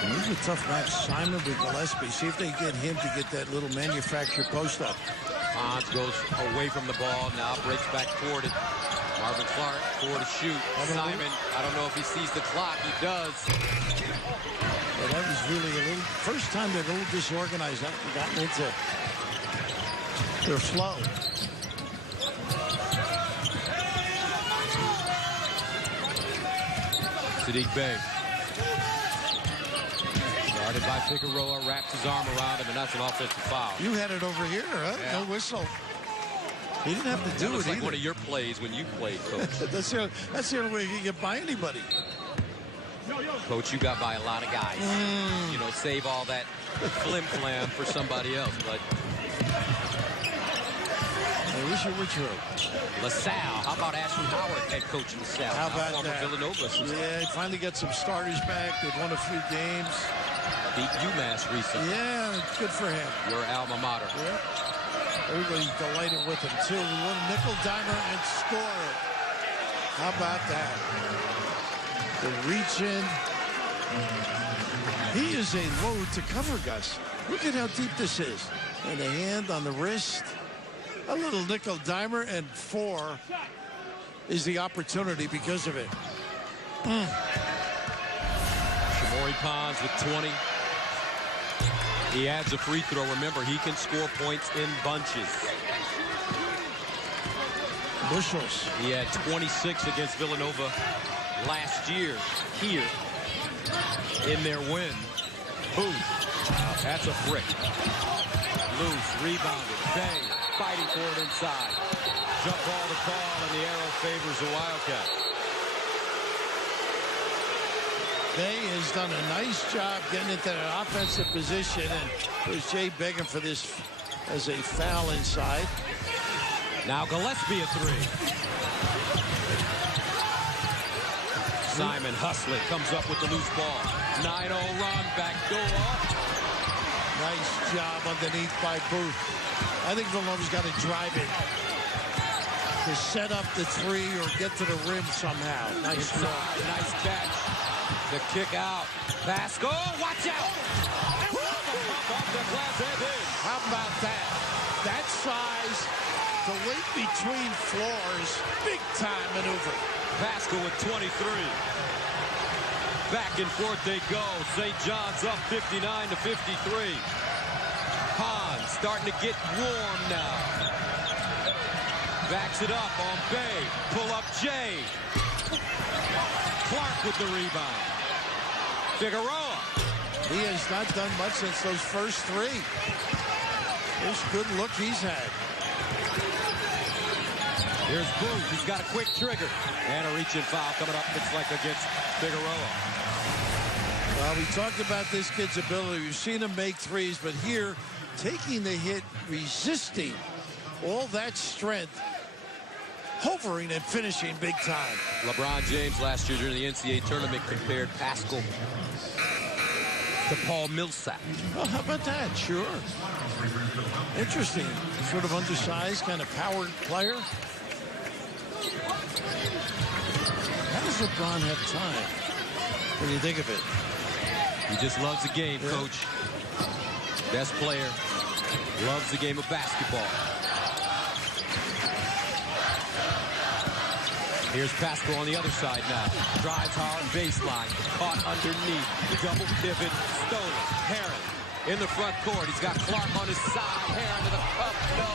And this is a tough match. Simon with Gillespie. See if they get him to get that little manufactured post up. Pons goes away from the ball, now breaks back toward it. Marvin Clark, 4 to shoot. Simon, I don't know if he sees the clock. He does. Well, that was really a little, first time they're a little disorganized. They've gotten into their flow. Sadiq Bey. Guarded by Figueroa, wraps his arm around him, and that's an offensive foul. You had it over here, huh? Yeah. No whistle. He didn't have to do That was it like either. one of your plays when you played, Coach. That's the only way you can get by anybody. Coach, you got by a lot of guys. You know, save all that flim-flam for somebody else. But I wish it were true. LaSalle. How about Ashley Howard, head coach LaSalle? How about former that? Villanova assistant. Yeah, he finally got some starters back. They've won a few games. Beat UMass recently. Yeah, good for him. Your alma mater. Yeah. Everybody's delighted with him, too. A little nickel dimer and score. How about that? The reach in. He is a load to cover, Gus. Look at how deep this is. And a hand on the wrist. A little nickel dimer, and 4 is the opportunity because of it. Shamori Pons with 20. He adds a free throw. Remember, he can score points in bunches. Bushels. He had 26 against Villanova last year here in their win. Booth. That's a brick. Loose. Rebounded. Bang. Fighting for it inside. Jump ball to call, and the arrow favors the Wildcats. Bay has done a nice job getting into that offensive position, and there's Jay begging for this as a foul inside. Now Gillespie a 3. Simon hustling, comes up with the loose ball. 9-0 run, back door. Nice job underneath by Booth. I think Villanova's got to drive it to set up the 3 or get to the rim somehow. Nice job. Nice catch. The kick out. Pasco, watch out! How about that? That size, the weight between floors, big time maneuver. Pasco with 23. Back and forth they go. St. John's up 59-53. Pons starting to get warm now. Backs it up on Bay. Pull up Jay. Clark with the rebound. Figueroa. He has not done much since those first 3. This good look he's had. Here's Booth. He's got a quick trigger. And a reaching foul coming up, looks like against Figueroa. Well, we talked about this kid's ability. We've seen him make 3s, but here, taking the hit, resisting all that strength, hovering and finishing big time. LeBron James last year during the NCAA tournament compared Pascal to Paul Millsap. Well, how about that? Sure. Interesting. Sort of undersized, kind of powered player. How does LeBron have time when you think of it? He just loves the game, yeah. Coach. Best player. Loves the game of basketball. Here's Pascal on the other side now. Drives hard, baseline. Caught underneath. Double pivot, stolen. Heron in the front court. He's got Clark on his side. Heron to the cup. No.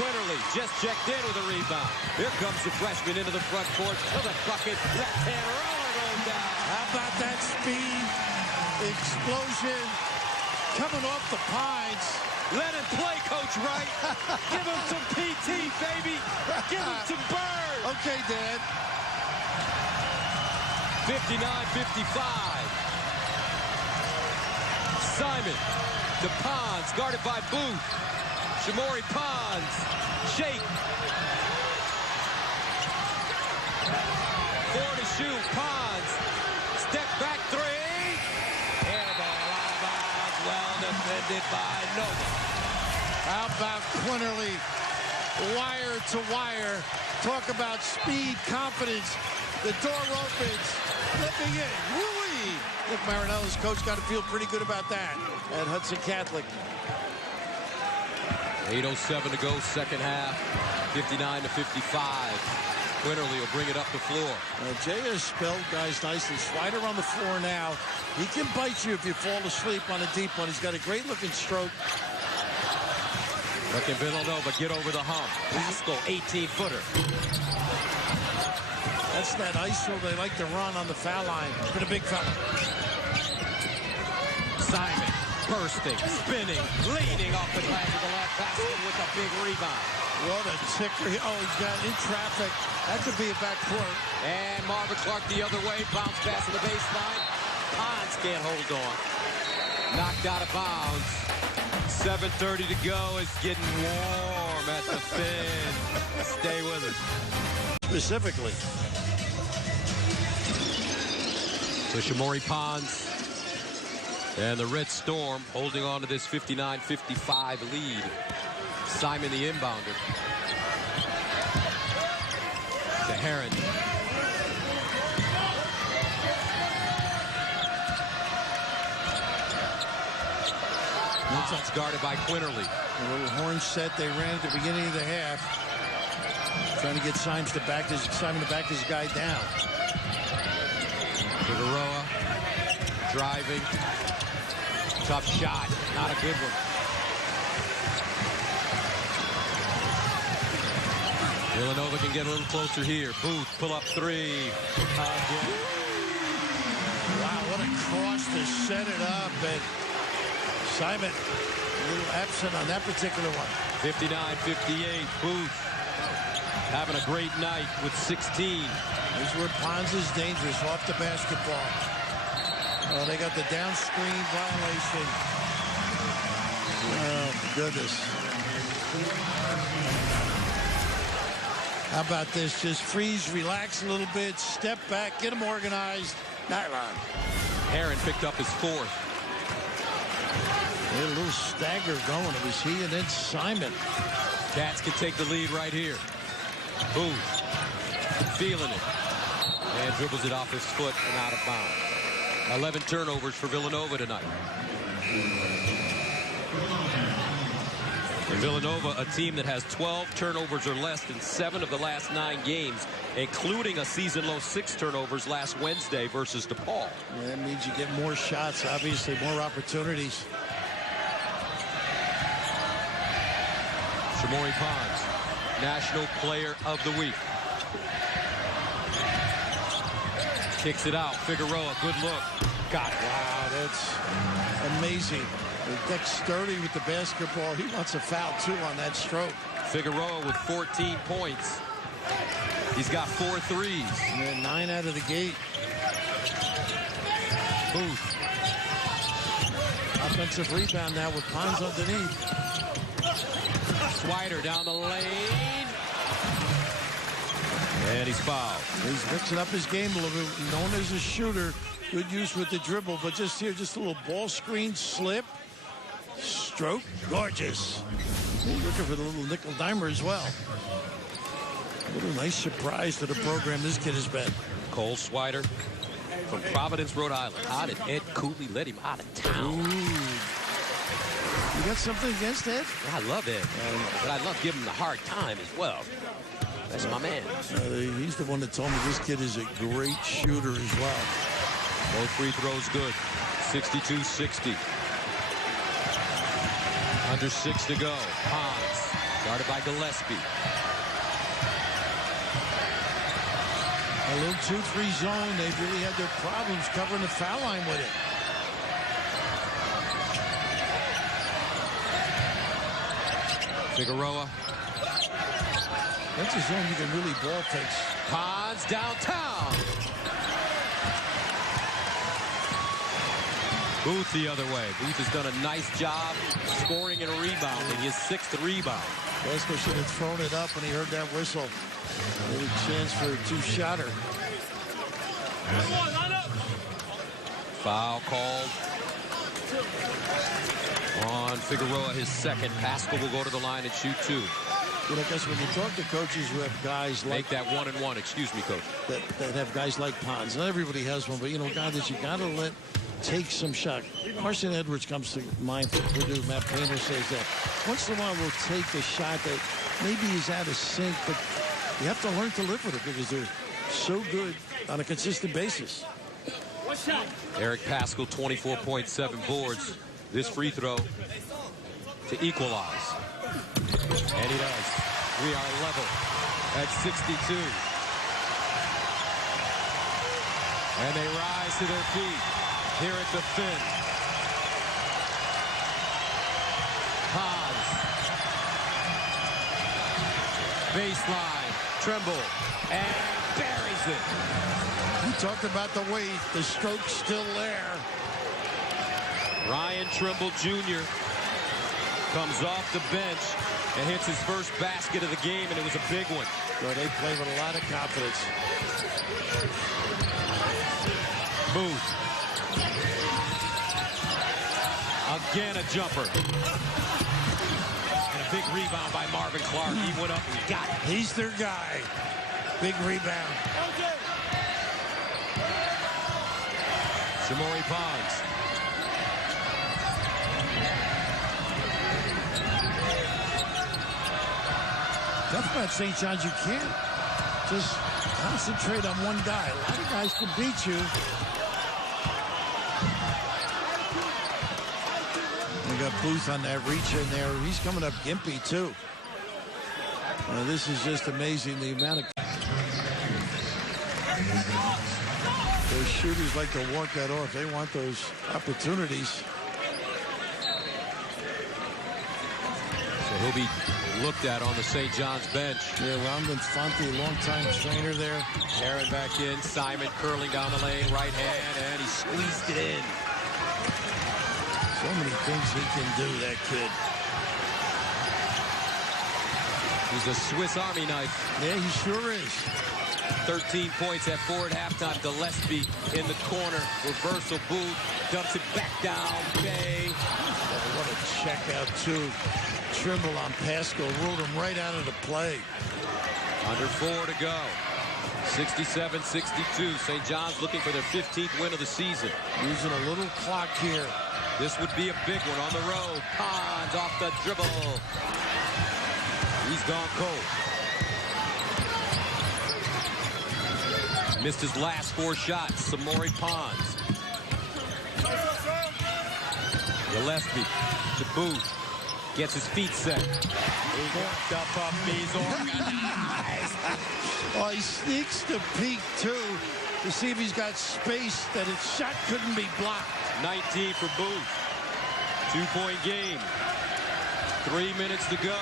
Quinterly just checked in with a rebound. Here comes the freshman into the front court. To the bucket. Left-hand roller going down. How about that speed? Explosion. Coming off the Pines. Let him play, Coach Wright. Give him some PT, baby. Give him some burn. Okay, Dad. 59-55. Simon to Pons, guarded by Booth. Shamori Pons. Shake. 4 to shoot. Pons. Step back 3. Airball out of bounds. Well defended by Nova. How about Quinterly? Wire to wire. Talk about speed, confidence. The door opens. Flipping in. Woo-wee. Look, Marinella's coach got to feel pretty good about that at Hudson Catholic. 8:07 to go, second half. 59-55. Quinterly will bring it up the floor. Jay has spelled guys nicely. Slider on the floor now. He can bite you if you fall asleep on a deep one. He's got a great-looking stroke. But can Villanova get over the hump? Pascal, 18-footer. That's that ISO they like to run on the foul line. Been a big fella. Simon, bursting, spinning, leaning off the glass of the left. Pascal with a big rebound. What a ticker. Oh, he's got in traffic. That could be a backcourt. And Marvin Clark the other way. Bounce pass to the baseline. Pons can't hold on. Knocked out of bounds. 7:30 to go. It's getting warm at the fin. Stay with us. Specifically. So Shamori Pons and the Red Storm holding on to this 59-55 lead. Simon the inbounder. To Heron. Pons guarded by Quinterly. A little horn set they ran at the beginning of the half. Trying to get Simon to back his guy down. Figueroa driving. Tough shot. Not a good one. Villanova can get a little closer here. Booth, pull up three. Wow, what a cross to set it up. And Simon, a little absent on that particular one. 59-58. Booth having a great night with 16. This is where Pons is dangerous off the basketball. Oh, they got the down screen violation. Oh, goodness. How about this? Just freeze, relax a little bit, step back, get them organized. Nylon. Heron picked up his fourth. They had a little stagger going. It was he and then Simon. Cats can take the lead right here. Booth feeling it. And dribbles it off his foot and out of bounds. 11 turnovers for Villanova tonight. And Villanova, a team that has 12 turnovers or less in 7 of the last 9 games, including a season-low 6 turnovers last Wednesday versus DePaul. Yeah, that means you get more shots, obviously, more opportunities. Shamori Pons, National Player of the Week. Kicks it out. Figueroa, good look. Got it. Wow, that's amazing. The dexterity with the basketball. He wants a foul, too, on that stroke. Figueroa with 14 points. He's got 4 threes. And 9 out of the gate. Booth. Offensive rebound now with Pons underneath. Swider down the lane. And he's fouled. He's mixing up his game a little bit. Known as a shooter. Good use with the dribble. But just here, just a little ball screen slip. Stroke. Gorgeous. Looking for the little nickel dimer as well. A little nice surprise to the program this kid has been. Cole Swider from Providence, Rhode Island. How did Ed Cooley let him out of town? Ooh. You got something against Ed? I love Ed. But I love giving him the hard time as well. That's my man. He's the one that told me this kid is a great shooter as well. Both free throws good. 62-60. Under 6 to go. Pons, guarded by Gillespie. A little 2-3 zone. They've really had their problems covering the foul line with it. Figueroa. That's a zone you can really ball fix. Pons downtown. Booth the other way. Booth has done a nice job scoring and rebounding. His 6th rebound. Vesco should have thrown it up when he heard that whistle. Any chance for a 2-shotter. Foul called on Figueroa, his 2nd. Pascal will go to the line and shoot 2. You know, guys, when you talk to coaches who have guys like... Make that 1-and-1. Excuse me, Coach. That have guys like Pons. Not everybody has one, but, you know, guys that you got to let take some shot. Carson Edwards comes to mind for Purdue. Matt Painter says that. Once in a while, we'll take a shot that maybe is out of sync, but you have to learn to live with it because they're so good on a consistent basis. Eric Pascal, 24.7 boards. This free throw to equalize. And he does. We are level at 62. And they rise to their feet here at the Fin. Pons. Baseline. Trimble. And buries it. You talked about the weight. The stroke's still there. Ryan Trimble Jr. comes off the bench and hits his first basket of the game, and it was a big one. Well, they play with a lot of confidence. Booth. Again, a jumper. And a big rebound by Marvin Clark. He went up and got it. He's their guy. Big rebound. Shamorie Ponds. Tough about St. John's. You can't just concentrate on one guy. A lot of guys can beat you. We got Booth on that reach in there. He's coming up gimpy, too. This is just amazing, the amount of... Those shooters like to walk that off. They want those opportunities. So he'll be looked at on the St. John's bench. Yeah, Ron Fonte, longtime trainer there. Aaron back in. Simon curling down the lane, right hand, and he squeezed it in. So many things he can do, that kid. He's a Swiss Army knife. Yeah, he sure is. 13 points at 4 at halftime. Gillespie in the corner. Reversal. Booth dumps it back down. Bay. Oh, what a check out, too. Trimble on Pascal. Ruled him right out of the play. Under 4 to go. 67-62. St. John's looking for their 15th win of the season. Using a little clock here. This would be a big one on the road. Ponds off the dribble. He's gone cold. Missed his last 4 shots. Shamorie Ponds. Gillespie to Booth. Gets his feet set. Up, he's organized. Oh, he sneaks the peek, too, to see if he's got space that his shot couldn't be blocked. 19 for Booth. 2-point game. 3 minutes to go.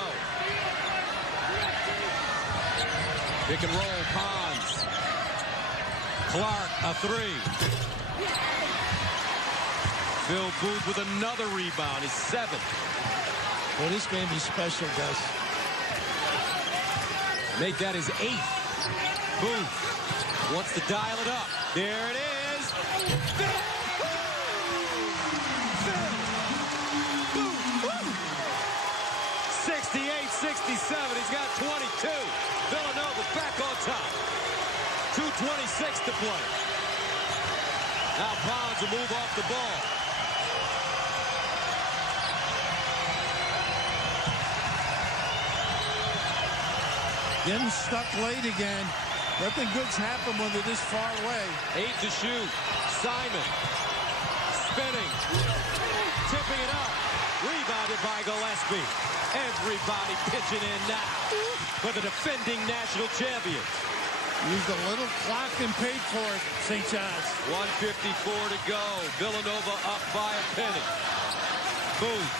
Pick and roll, Ponds. Clark, a 3. Phil Booth with another rebound, his 7th. Well, this game is special, Gus. Make that his 8th. Booth wants to dial it up. There it is. Phil Booth. 68-67. He's got 22. Villanova back on top. 2:26 to play. Now Ponds will move off the ball. Getting stuck late again. Nothing good's happened when they're this far away. 8 to shoot. Simon spinning. Tipping it up. Rebounded by Gillespie. Everybody pitching in now for the defending national champions. Used a little clock and paid for it, St. John's. 1:54 to go. Villanova up by a penny. Booth.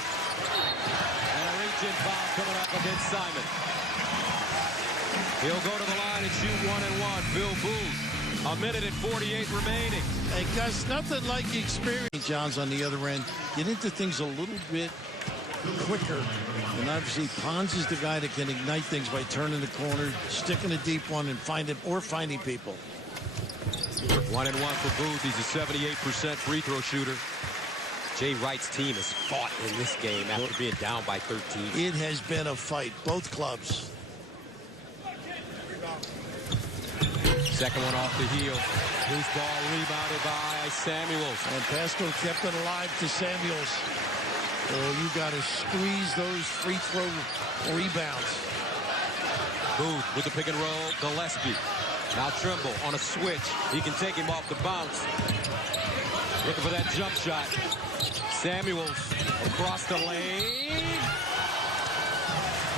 And a reach-in foul coming up against Simon. He'll go to the line and shoot 1-1. Bill Booth. 1:48 remaining. Hey, Gus, nothing like the experience. St. John's on the other end. Get into things a little bit quicker. And obviously, Ponds is the guy that can ignite things by turning the corner, sticking a deep one, and finding people. 1-1 for Booth. He's a 78% free throw shooter. Jay Wright's team has fought in this game after being down by 13. It has been a fight, both clubs. Second one off the heel. Loose ball rebounded by Samuels. And Pascal kept it alive to Samuels. Oh, you got to squeeze those free throw rebounds. Booth with the pick and roll. Gillespie. Now Trimble on a switch. He can take him off the bounce. Looking for that jump shot. Samuels across the lane.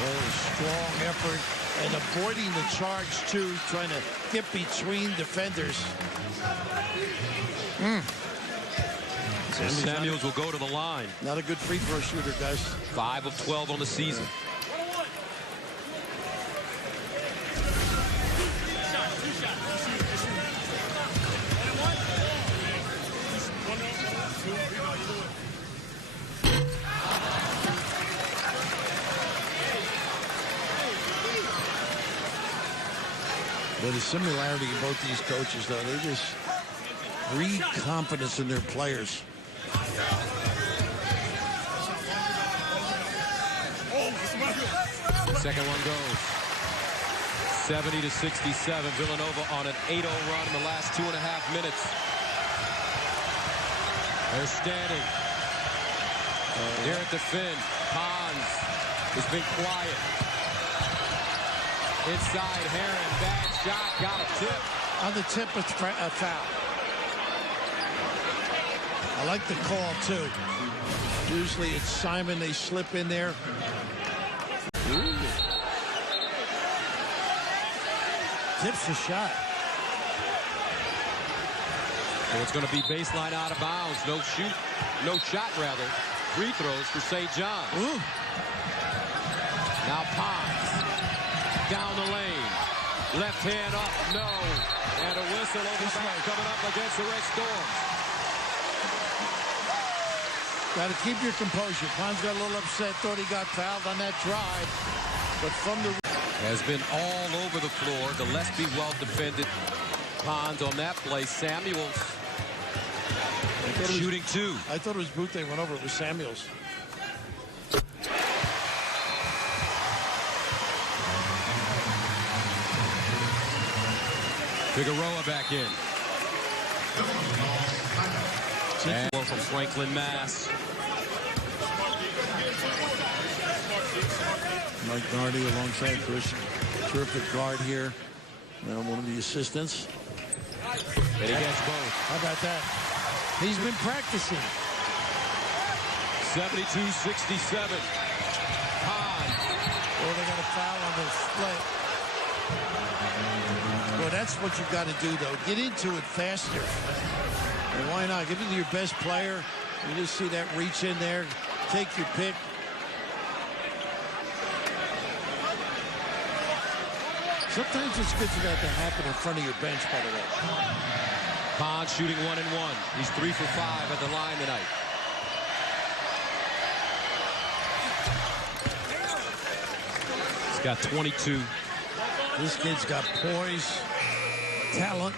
Oh, strong effort. And avoiding the charge, too, trying to get between defenders. So Samuels will go to the line. Not a good free throw shooter, guys. 5 of 12 on the season. But the similarity in both these coaches, though, they just breed confidence in their players. Second one goes. 70-67. Villanova on an 8-0 run in the last 2.5 minutes. They're standing. Here at the fin. Pons has been quiet. Inside, Herron. Bad shot. Got a tip. On the tip, it's a foul. I like the call, too. Usually it's Simon. They slip in there. Ooh. Tips the shot. So it's going to be baseline out of bounds. No shot, rather. Free throws for St. John. Ooh. Now Pons. Down the lane. Left hand up. No. And a whistle over the back coming up against the Red Storms. Got to keep your composure. Pons got a little upset. Thought he got fouled on that drive. But from the... Has been all over the floor. Gillespie well defended. Pons on that play. Samuels shooting two. I thought it was Booth they went over. It was Samuels. Figueroa back in. And from Franklin, Mass. Mike Nardi alongside Chris. Terrific guard here. Now one of the assistants. And he gets both. How about that? He's been practicing. 72-67. Pons. Oh, they got a foul on the split. Well, that's what you got to do, though. Get into it faster. And why not? Give it to your best player. You just see that reach in there. Take your pick. Sometimes it's good for that to happen in front of your bench, by the way. Pons shooting 1 and 1. He's 3 for 5 at the line tonight. He's got 22. This kid's got poise, talent.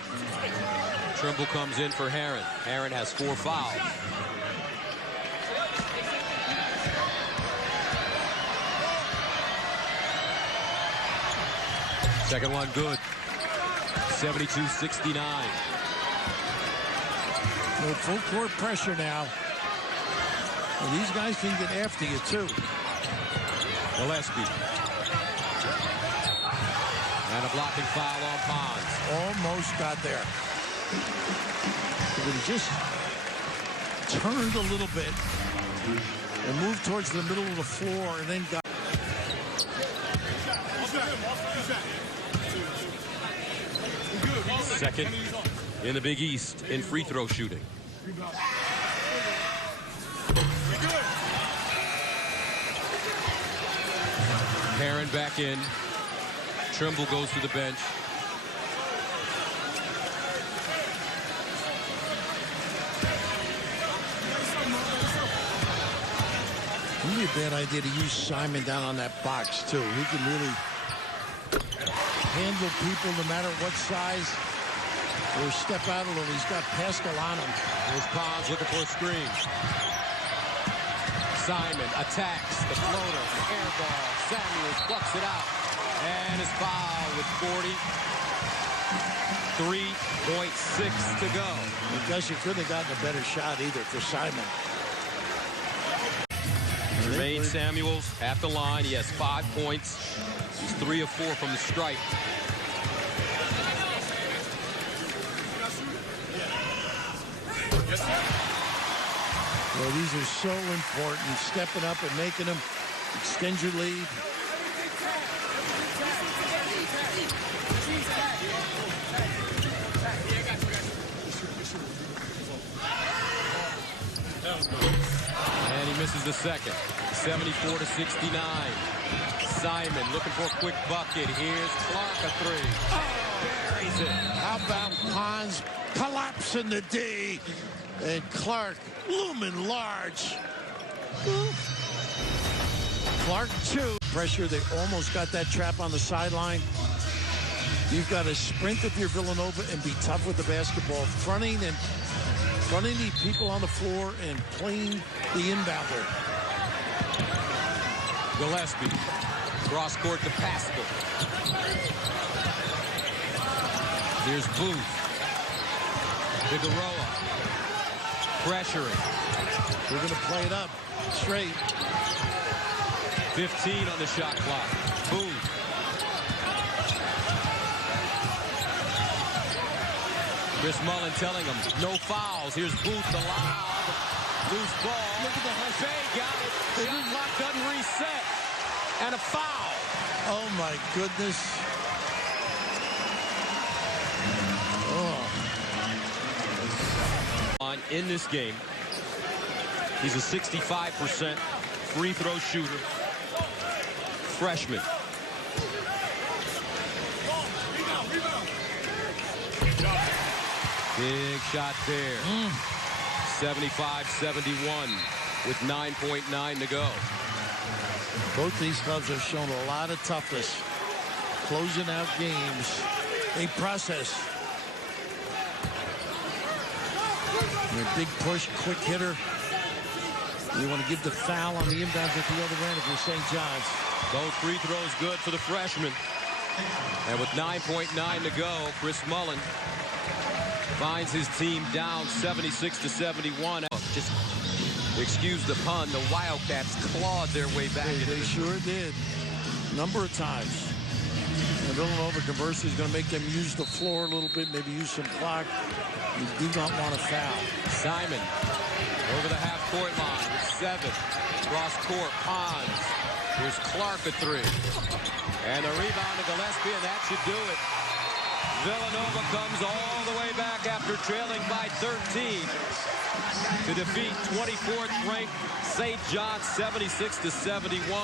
Trimble comes in for Herron. Herron has 4 fouls. Second one good. 72-69. No full court pressure now. And these guys can get after you, too. Gillespie. And a blocking foul on Pons. Almost got there. But he just turned a little bit and moved towards the middle of the floor and then got... Second in the Big East in free throw shooting. Herron back in. Trimble goes to the bench. It'd be a bad idea to use Simon down on that box, too. He can really handle people no matter what size or step out a little. He's got Pascal on him. There's Pons looking for a screen. Simon attacks the floater. Air ball. Samuels plucks it out. And is fouled with 43.6 to go. I guess you couldn't have gotten a better shot either for Simon. Jermaine Samuels at the line. He has 5 points. He's 3 of 4 from the stripe. Well, these are so important. Stepping up and making them extend your lead. And he misses the second. 74-69. Simon looking for a quick bucket. Here's Clark, a three. Oh, buries it. How about Pons collapsing the D and Clark looming large. Clark, too. Pressure, they almost got that trap on the sideline. You've got to sprint if you're Villanova and be tough with the basketball, fronting the people on the floor and playing the inbounder. Gillespie, cross court to Pascal. Here's Booth. Figueroa, pressuring. We're going to play it up straight. 15 on the shot clock. Booth. Chris Mullen telling him no fouls. Here's Booth, the lob. Loose ball. Look at the hustle. Shea got it. Shot clock doesn't reset. And a foul. Oh, my goodness. Oh. In this game, he's a 65% free throw shooter. Freshman. Big shot there. 75-71 with 9.9 to go. Both these clubs have shown a lot of toughness. Closing out games. A process. And a big push, quick hitter. You want to give the foul on the inbounds at the other end if you're St. John's. Both free throws good for the freshman. And with 9.9 to go, Chris Mullen finds his team down 76-71. Just excuse the pun, the Wildcats clawed their way back. They sure did. Number of times. And Villanova, conversely, is going to make them use the floor a little bit, maybe use some clock. You do not want to foul. Simon over the half-court line with 7. Cross court, Pons. Here's Clark a 3. And a rebound to Gillespie, and that should do it. Villanova comes all the way back after trailing by 13 to defeat 24th ranked St. John's 76-71.